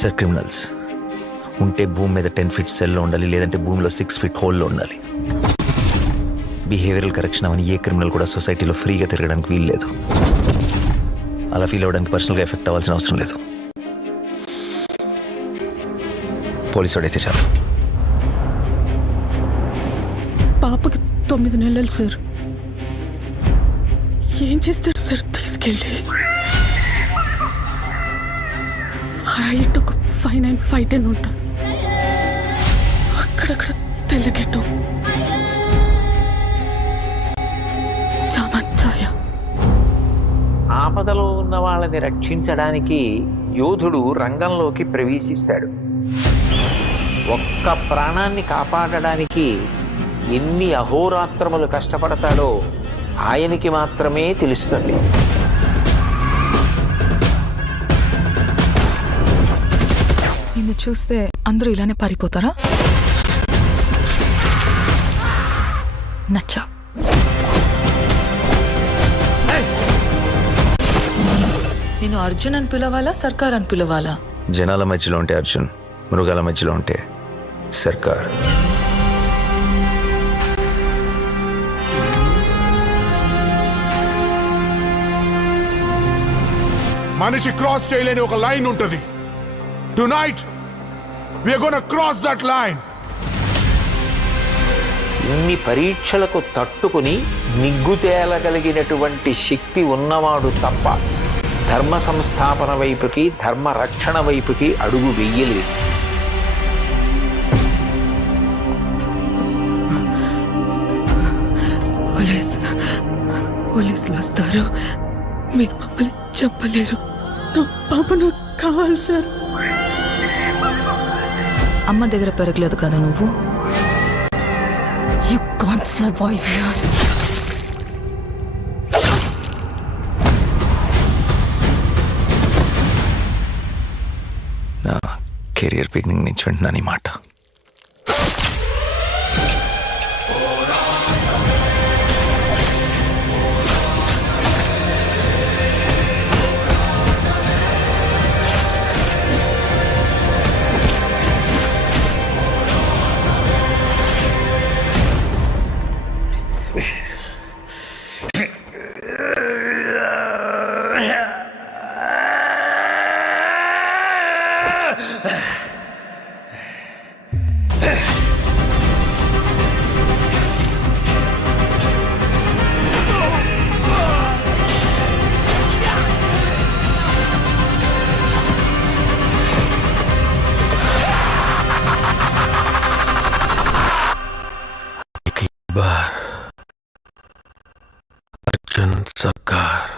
Sir criminals ఉంటే భూమి మీద 10 feet సెల్లో ఉండాలి, లేదంటే భూమిలో 6 feet హోల్లో ఉండాలి. బిహేవియరల్ కరెక్షన్ అవని ఏ క్రిమినల్ కూడా సొసైటీలో ఫ్రీగా తిరగడానికి వీలు లేదు. అలా ఫీల్ అవ్వడానికి పర్సనల్గా ఎఫెక్ట్ అవ్వాల్సిన అవసరం లేదు. పోలీసు వాడైతే చాలు. పాపకి 9 నెలలు సార్. ఏం చేస్తారు సార్ తీసుకెళ్ళి? హైట్ ఒక 5'9", 5'10" ఉంటారు. అక్కడక్కడ తెల్లగెట్టు చామచ్చాయ. ఆపదలో ఉన్న వాళ్ళని రక్షించడానికి యోధుడు రంగంలోకి ప్రవేశిస్తాడు. ఒక్క ప్రాణాన్ని కాపాడడానికి ఎన్ని అహోరాత్రములు కష్టపడతాడో ఆయనకి మాత్రమే తెలుస్తుంది. నిన్ను చూస్తే అందరూ ఇలానే పారిపోతారా? నచ్చా. నేను అర్జున్ అని పిలవాలా, సర్కార్ అని పిలవాలా? జనాల మధ్యలో ఉంటే అర్జున్, మృగాల మధ్యలో ఉంటే సర్కార్. మనిషి క్రాస్ చేయలేని ఒక లైన్ ఉంటుంది. Tonight we are gonna cross that line. ఇన్ని పరీక్షలకు తట్టుకుని నిగ్గు తేలగలిగినటువంటి శక్తి ఉన్నవాడు తప్ప ధర్మ సంస్థాపన వైపుకి, ధర్మ రక్షణ వైపుకి అడుగు వెయ్యలేదు. పోలీసులు వస్తారు. మీరు మమ్మల్ని చెప్పలేరు. నా పాప నాకు కావాలి సార్. అమ్మ దగ్గర పెరగలేదు కదా నువ్వు. You can't survive here. నా కెరియర్ బిగినింగ్ నుంచి వింటున్నాను ఈ మాట. अर्जुन सरकार.